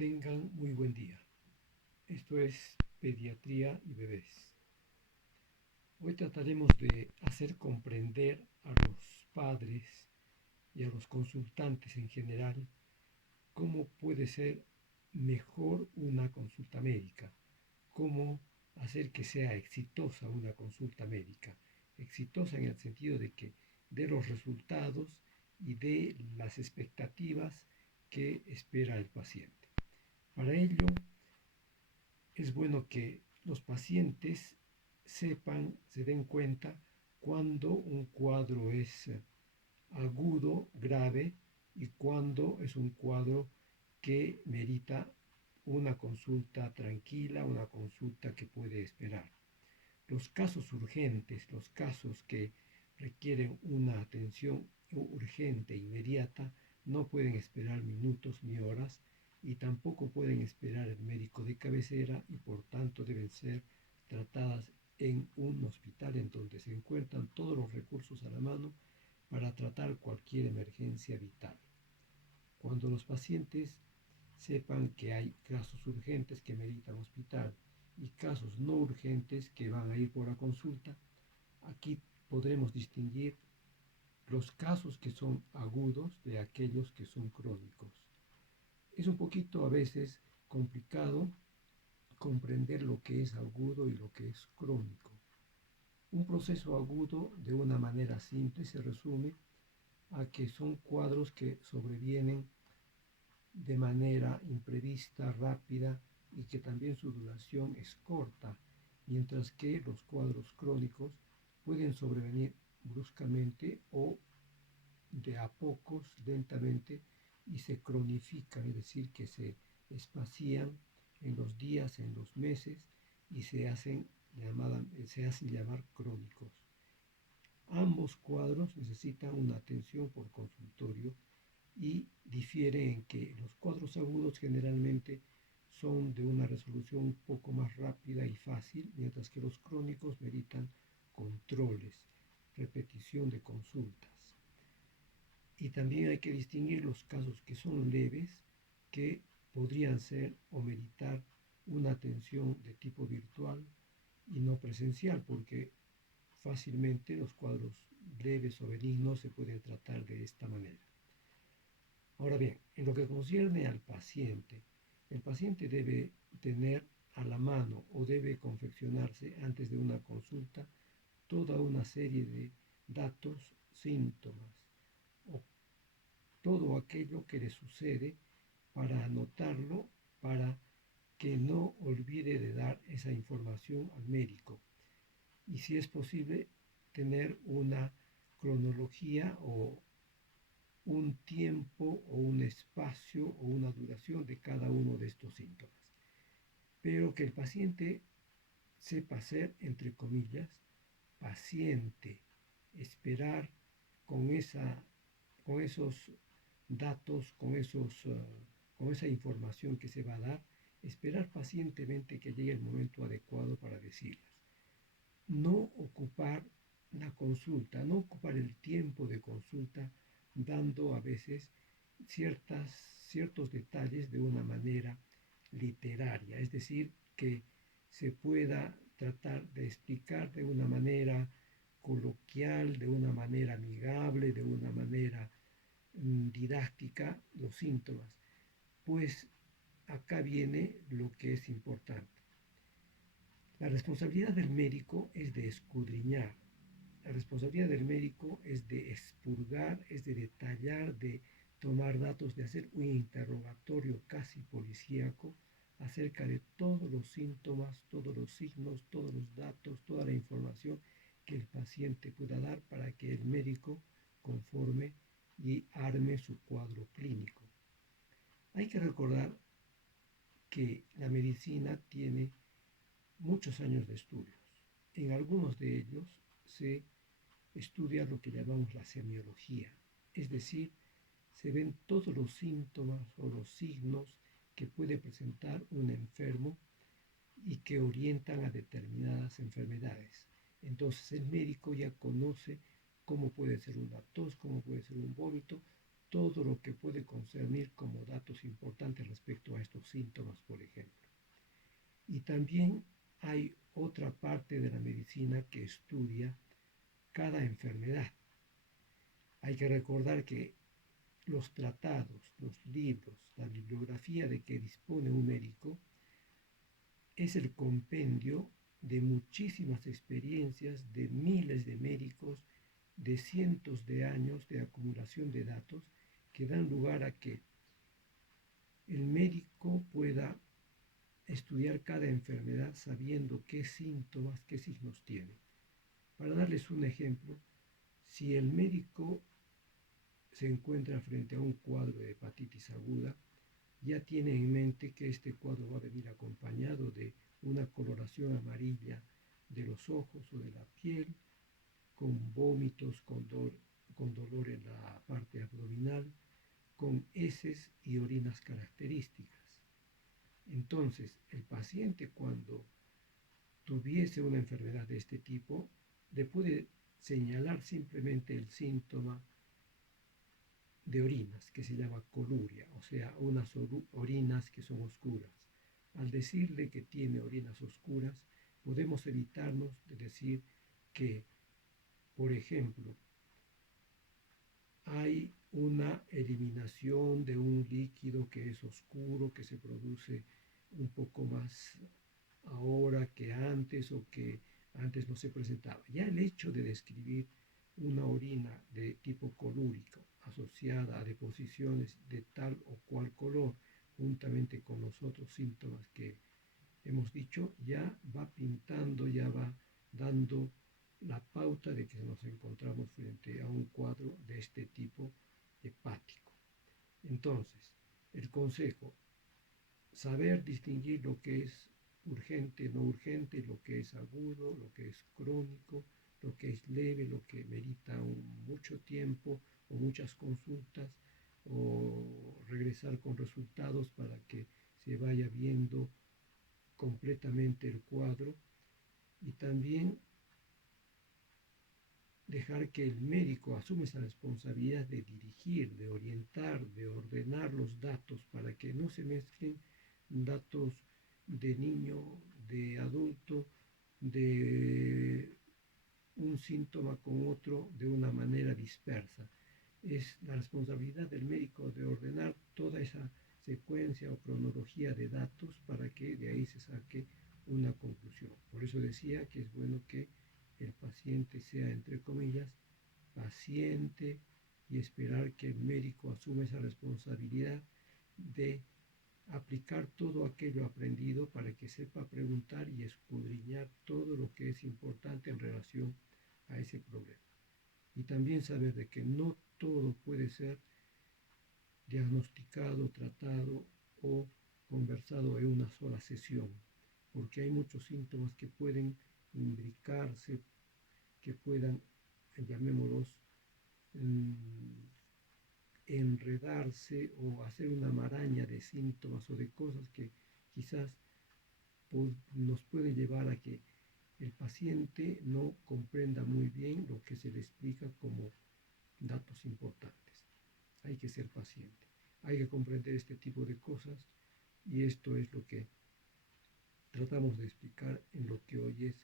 Tengan muy buen día. Esto es Pediatría y Bebés. Hoy trataremos de hacer comprender a los padres y a los consultantes en general cómo puede ser mejor una consulta médica, cómo hacer que sea exitosa una consulta médica. Exitosa en el sentido de que dé los resultados y dé las expectativas que espera el paciente. Para ello, es bueno que los pacientes sepan, se den cuenta cuando un cuadro es agudo, grave, y cuando es un cuadro que merita una consulta tranquila, una consulta que puede esperar. Los casos urgentes, los casos que requieren una atención urgente, inmediata, no pueden esperar minutos ni horas y tampoco pueden esperar el médico de cabecera y por tanto deben ser tratadas en un hospital en donde se encuentran todos los recursos a la mano para tratar cualquier emergencia vital. Cuando los pacientes sepan que hay casos urgentes que meritan hospital y casos no urgentes que van a ir por la consulta, aquí podremos distinguir los casos que son agudos de aquellos que son crónicos. Es un poquito a veces complicado comprender lo que es agudo y lo que es crónico. Un proceso agudo, de una manera simple, se resume a que son cuadros que sobrevienen de manera imprevista, rápida y que también su duración es corta, mientras que los cuadros crónicos pueden sobrevenir bruscamente o de a pocos, lentamente, y se cronifican, es decir, que se espacían en los días, en los meses, y se hacen llamar crónicos. Ambos cuadros necesitan una atención por consultorio y difiere en que los cuadros agudos generalmente son de una resolución un poco más rápida y fácil, mientras que los crónicos meritan controles, repetición de consultas. Y también hay que distinguir los casos que son leves, que podrían ser o meritar una atención de tipo virtual y no presencial, porque fácilmente los cuadros leves o benignos se pueden tratar de esta manera. Ahora bien, en lo que concierne al paciente, el paciente debe tener a la mano o debe confeccionarse antes de una consulta toda una serie de datos, síntomas o todo aquello que le sucede para anotarlo, para que no olvide de dar esa información al médico. Y si es posible, tener una cronología o un tiempo o un espacio o una duración de cada uno de estos síntomas. Pero que el paciente sepa ser, entre comillas, paciente, esperar con esos datos, con esa información que se va a dar, esperar pacientemente que llegue el momento adecuado para decirlas. No ocupar la consulta, no ocupar el tiempo de consulta dando a veces ciertos detalles de una manera literaria, es decir, que se pueda tratar de explicar de una manera coloquial, de una manera amigable, de una manera didáctica los síntomas. Pues acá viene lo que es importante. La responsabilidad del médico es de escudriñar. La responsabilidad del médico es de expurgar, es de detallar, de tomar datos, de hacer un interrogatorio casi policíaco acerca de todos los síntomas, todos los signos, todos los datos, toda la información que el paciente pueda dar para que el médico conforme y arme su cuadro clínico. Hay que recordar que la medicina tiene muchos años de estudios. En algunos de ellos se estudia lo que llamamos la semiología, es decir, se ven todos los síntomas o los signos que puede presentar un enfermo y que orientan a determinadas enfermedades. Entonces el médico ya conoce cómo puede ser una tos, cómo puede ser un vómito, todo lo que puede concernir como datos importantes respecto a estos síntomas, por ejemplo. Y también hay otra parte de la medicina que estudia cada enfermedad. Hay que recordar que los tratados, los libros, la bibliografía de que dispone un médico es el compendio de muchísimas experiencias de miles de médicos, de cientos de años de acumulación de datos que dan lugar a que el médico pueda estudiar cada enfermedad sabiendo qué síntomas, qué signos tiene. Para darles un ejemplo, si el médico se encuentra frente a un cuadro de hepatitis aguda, ya tiene en mente que este cuadro va a venir acompañado de una coloración amarilla de los ojos o de la piel, con vómitos, con dolor en la parte abdominal, con heces y orinas características. Entonces, el paciente cuando tuviese una enfermedad de este tipo, le puede señalar simplemente el síntoma de orinas, que se llama coluria, o sea, unas orinas que son oscuras. Al decirle que tiene orinas oscuras, podemos evitarnos de decir que, por ejemplo, hay una eliminación de un líquido que es oscuro, que se produce un poco más ahora que antes o que antes no se presentaba. Ya el hecho de describir una orina de tipo colúrico asociada a deposiciones de tal o cual color, juntamente con los otros síntomas que hemos dicho, ya va pintando, ya va dando la pauta de que nos encontramos frente a un cuadro de este tipo hepático. Entonces, el consejo, saber distinguir lo que es urgente, no urgente, lo que es agudo, lo que es crónico, lo que es leve, lo que merita mucho tiempo o muchas consultas, o regresar con resultados para que se vaya viendo completamente el cuadro, y también dejar que el médico asuma esa responsabilidad de dirigir, de orientar, de ordenar los datos para que no se mezclen datos de niño, de adulto, de un síntoma con otro de una manera dispersa. Es la responsabilidad del médico de ordenar toda esa secuencia o cronología de datos para que de ahí se saque una conclusión. Por eso decía que es bueno que el paciente sea, entre comillas, paciente, y esperar que el médico asuma esa responsabilidad de aplicar todo aquello aprendido para que sepa preguntar y escudriñar todo lo que es importante en relación a ese problema. Y también saber de que no todo puede ser diagnosticado, tratado o conversado en una sola sesión, porque hay muchos síntomas que pueden imbricarse, que puedan, llamémoslos, enredarse o hacer una maraña de síntomas o de cosas que quizás nos puede llevar a que el paciente no comprenda muy bien lo que se le explica como datos importantes. Hay que ser paciente, hay que comprender este tipo de cosas, y esto es lo que tratamos de explicar en lo que hoy es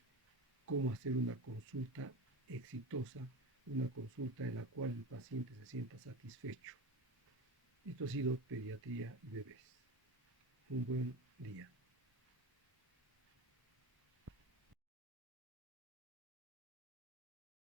cómo hacer una consulta exitosa, una consulta en la cual el paciente se sienta satisfecho. Esto ha sido Pediatría y Bebés. Un buen día.